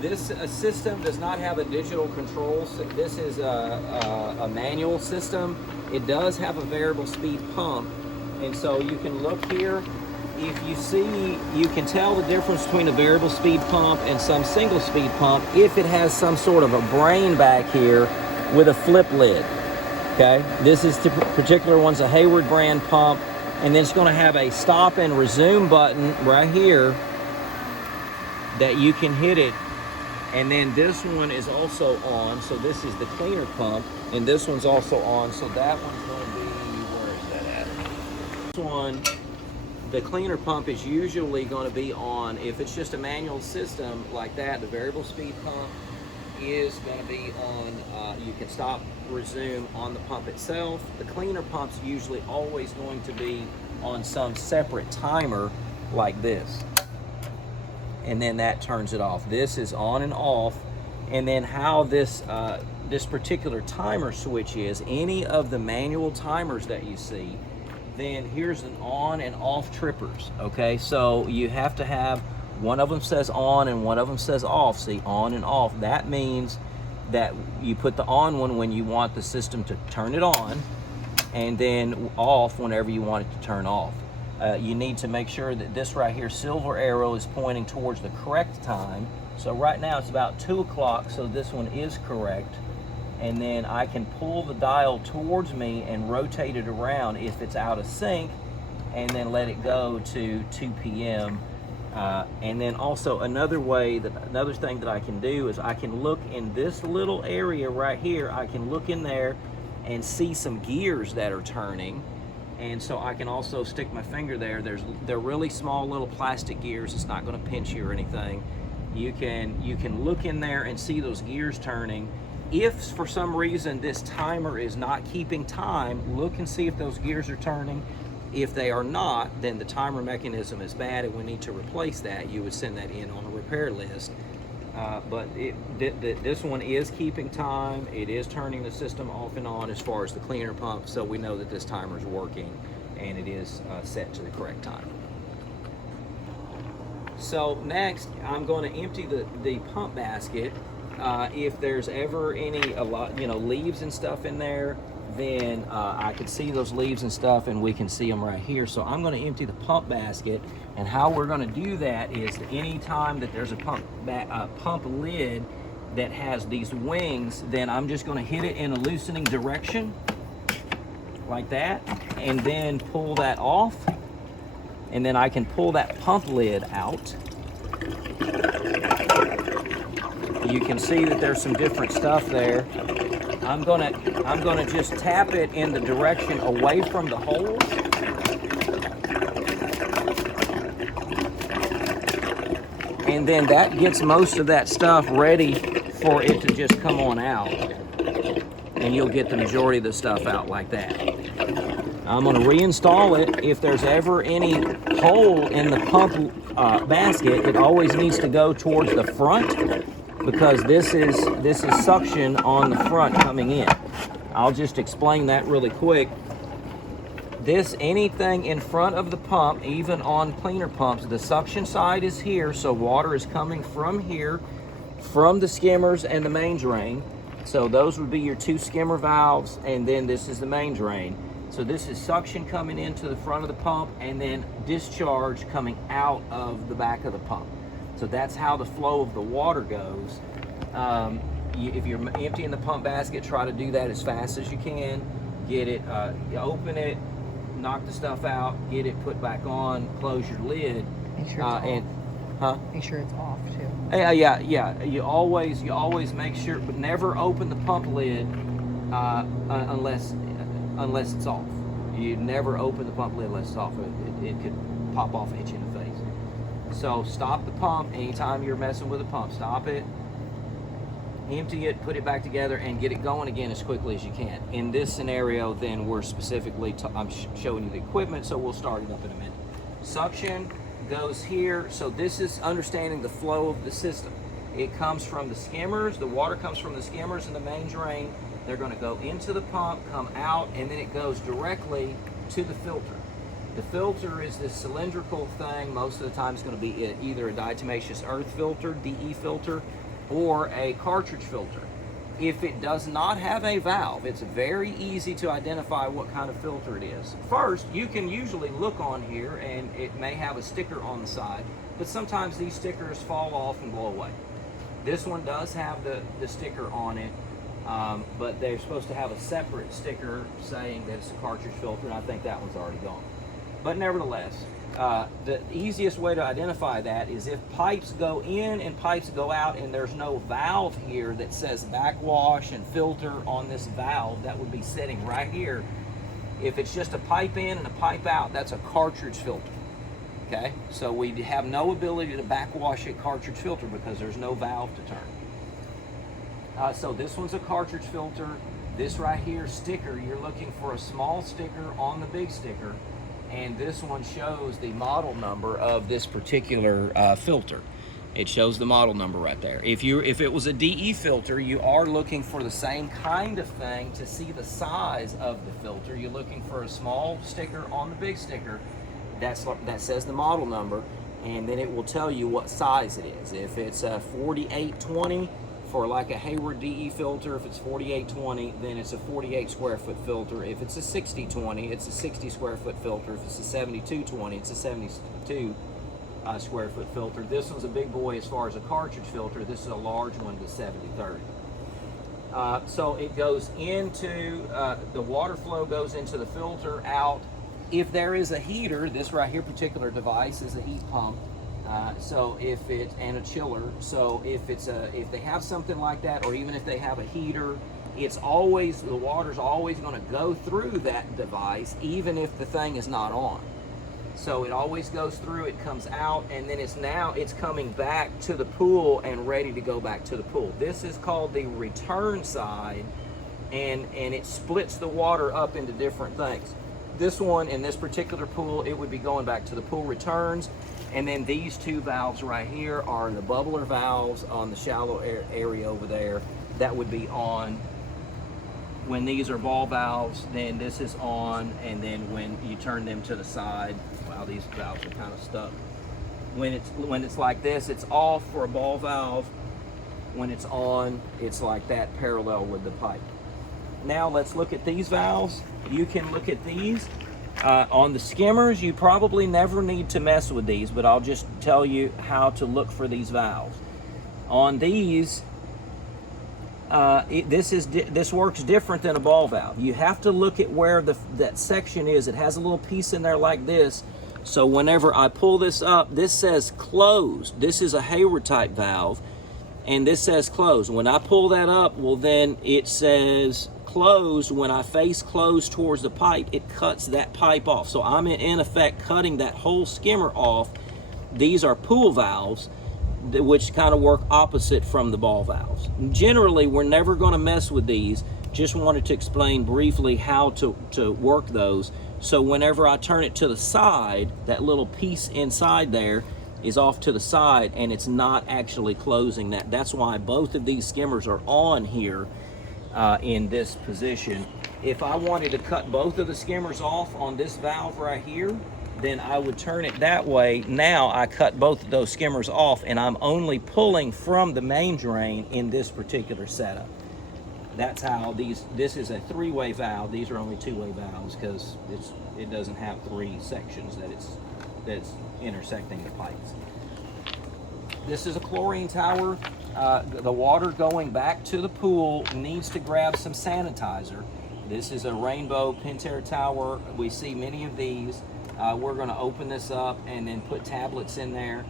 This system does not have a digital control. This is a manual system. It does have a variable speed pump, and so you can look here. If you see, you can tell the difference between a variable speed pump and some single speed pump if it has some sort of a brain back here with a flip lid. Okay, this is the particular one's a Hayward brand pump, and then it's going to have a stop and resume button right here that you can hit it. And then this one is also on, so this is the cleaner pump, and this one's also on, so that one's going to be, where is that at? This one, the cleaner pump is usually going to be on. If it's just a manual system like that, the variable speed pump is going to be on, you can stop, resume on the pump itself. The cleaner pump's usually always going to be on some separate timer like this. And then that turns it off. This is on and off. And then how this this particular timer switch is, any of the manual timers that you see, then here's an on and off trippers, okay? So you have to have, one of them says on and one of them says off. See, on and off. That means that you put the on one when you want the system to turn it on, and then off whenever you want it to turn off. You need to make sure that this right here, silver arrow, is pointing towards the correct time. So right now it's about 2 o'clock, so this one is correct. And then I can pull the dial towards me and rotate it around if it's out of sync, and then let it go to 2 p.m. And then also another thing that I can do is I can look in this little area right here. I can look in there and see some gears that are turning. And so I can also stick my finger there. They're really small little plastic gears. It's not going to pinch you or anything. You can look in there and see those gears turning. If for some reason this timer is not keeping time, look and see if those gears are turning. If they are not, then the timer mechanism is bad and we need to replace that. You would send that in on a repair list. But this one is keeping time. It is turning the system off and on as far as the cleaner pump, so we know that this timer is working and it is set to the correct time. So next, I'm going to empty the pump basket. If there's ever any leaves and stuff in there, then I can see those leaves and stuff, and we can see them right here. So I'm going to empty the pump basket, and how we're going to do that is any time that there's a pump lid that has these wings, then I'm just going to hit it in a loosening direction like that, and then pull that off, and then I can pull that pump lid out. You can see that there's some different stuff there. I'm gonna just tap it in the direction away from the holes. And then that gets most of that stuff ready for it to just come on out. And you'll get the majority of the stuff out like that. I'm gonna reinstall it. If there's ever any hole in the pump basket, it always needs to go towards the front, because this is suction on the front coming in. I'll just explain that really quick. Anything in front of the pump, even on cleaner pumps, the suction side is here, so water is coming from here, from the skimmers and the main drain. So those would be your 2 skimmer valves, and then this is the main drain. So this is suction coming into the front of the pump, and then discharge coming out of the back of the pump. So that's how the flow of the water goes. If you're emptying the pump basket, try to do that as fast as you can. Get it, you open it, knock the stuff out, get it put back on, close your lid. Make sure it's off. Make sure it's off too. Yeah. You always make sure, but never open the pump lid unless it's off. You never open the pump lid unless it's off. It could pop off and hit you in the face. So stop the pump anytime you're messing with a pump. Stop it, empty it, put it back together, and get it going again as quickly as you can. In this scenario, then we're specifically, I'm showing you the equipment, so we'll start it up in a minute. Suction goes here, so this is understanding the flow of the system. It comes from the skimmers, the water comes from the skimmers and the main drain. They're going to go into the pump, come out, and then it goes directly to the filter. The filter is this cylindrical thing. Most of the time it's going to be either a diatomaceous earth filter, DE filter, or a cartridge filter. If it does not have a valve, it's very easy to identify what kind of filter it is. First, you can usually look on here and it may have a sticker on the side, but sometimes these stickers fall off and blow away. This one does have the sticker on it, but they're supposed to have a separate sticker saying that it's a cartridge filter, and I think that one's already gone. But nevertheless, the easiest way to identify that is if pipes go in and pipes go out and there's no valve here that says backwash and filter on this valve that would be sitting right here. If it's just a pipe in and a pipe out, that's a cartridge filter. Okay, so we have no ability to backwash a cartridge filter because there's no valve to turn. So this one's a cartridge filter. This right here, sticker, you're looking for a small sticker on the big sticker, and this one shows the model number of this particular filter. It shows the model number right there. If it was a DE filter, you are looking for the same kind of thing to see the size of the filter. You're looking for a small sticker on the big sticker that says the model number, and then it will tell you what size it is. If it's a 4820 for like a Hayward DE filter, if it's 4820, then it's a 48 square foot filter. If it's a 6020, it's a 60 square foot filter. If it's a 7220, it's a 72 square foot filter. This one's a big boy as far as a cartridge filter. This is a large one, the 7030. So it goes into, the water flow goes into the filter, out. If there is a heater, this right here particular device is a heat pump. So if it, and a chiller, so if they have something like that, or even if they have a heater, it's always, the water's always going to go through that device, even if the thing is not on. So it always goes through, it comes out, and then it's coming back to the pool and ready to go back to the pool. This is called the return side, and it splits the water up into different things. This one, in this particular pool, it would be going back to the pool returns. And then these two valves right here are the bubbler valves on the shallow area over there. That would be on when these are ball valves, then this is on, and then when you turn them to the side, wow, these valves are kind of stuck. When it's like this, it's off for a ball valve. When it's on, it's like that, parallel with the pipe. Now let's look at these valves. You can look at these. On the skimmers, you probably never need to mess with these, but I'll just tell you how to look for these valves. On these, this works different than a ball valve. You have to look at where that section is. It has a little piece in there like this. So whenever I pull this up, this says closed. This is a Hayward type valve, and this says closed. When I pull that up, well, then it says closed. When I face closed towards the pipe, it cuts that pipe off. So I'm in effect cutting that whole skimmer off. These are pool valves, which kind of work opposite from the ball valves. Generally, we're never going to mess with these. Just wanted to explain briefly how to work those. So whenever I turn it to the side, that little piece inside there is off to the side, and it's not actually closing that. That's why both of these skimmers are on here in this position. If I wanted to cut both of the skimmers off on this valve right here, then I would turn it that way. Now I cut both of those skimmers off, and I'm only pulling from the main drain in this particular setup. That's how this is a three-way valve. These are only two-way valves because it doesn't have three sections that's intersecting the pipes. This is a chlorine tower. The water going back to the pool needs to grab some sanitizer. This is a rainbow Pentair tower. We see many of these. We're going to open this up and then put tablets in there.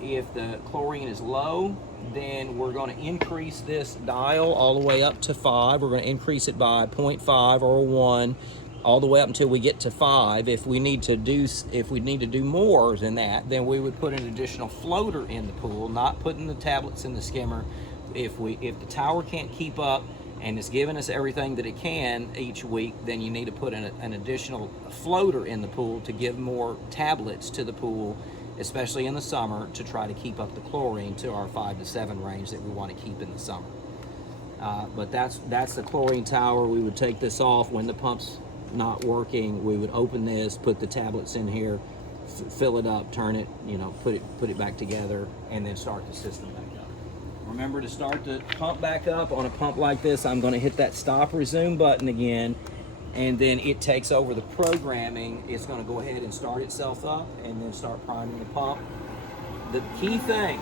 If the chlorine is low, then we're going to increase this dial all the way up to 5. We're going to increase it by 0.5 or 1, all the way up until we get to 5. If we need to do more than that, then we would put an additional floater in the pool, not putting the tablets in the skimmer. If the tower can't keep up and it's giving us everything that it can each week, then you need to put an additional floater in the pool to give more tablets to the pool, especially in the summer, to try to keep up the chlorine to our 5 to 7 range that we want to keep in the summer. But that's the chlorine tower. We would take this off when the pumps not working, we would open this, put the tablets in here, fill it up, turn it, you know, put it back together, and then start the system back up. Remember to start the pump back up. On a pump like this, I'm going to hit that stop resume button again, and then it takes over the programming. It's going to go ahead and start itself up and then start priming the pump. The key thing,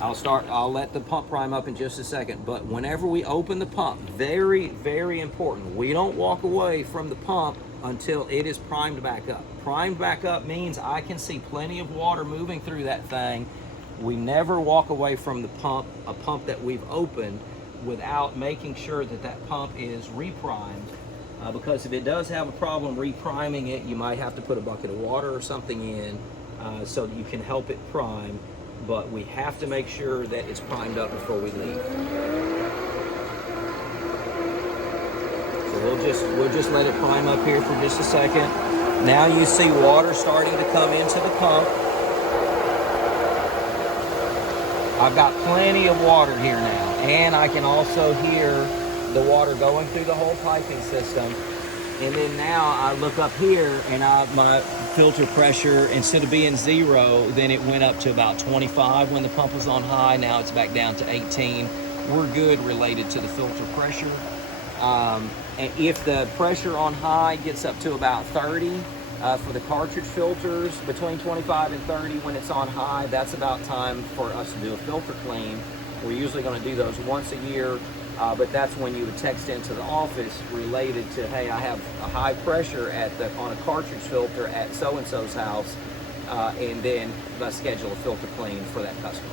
I'll let the pump prime up in just a second, but whenever we open the pump, very, very important, we don't walk away from the pump until it is primed back up. Primed back up means I can see plenty of water moving through that thing. We never walk away from the pump, a pump that we've opened, without making sure that that pump is reprimed. Because if it does have a problem repriming it, you might have to put a bucket of water or something in so that you can help it prime. But we have to make sure that it's primed up before we leave. So we'll just let it prime up here for just a second. Now you see water starting to come into the pump. I've got plenty of water here now, and I can also hear the water going through the whole piping system. And then now I look up here, and my filter pressure, instead of being 0, then it went up to about 25 when the pump was on high. Now it's back down to 18. We're good related to the filter pressure. And if the pressure on high gets up to about 30 for the cartridge filters, between 25 and 30 when it's on high, that's about time for us to do a filter clean. We're usually going to do those once a year. But that's when you would text into the office related to, hey, I have a high pressure on a cartridge filter at so-and-so's house, and then let's schedule a filter clean for that customer.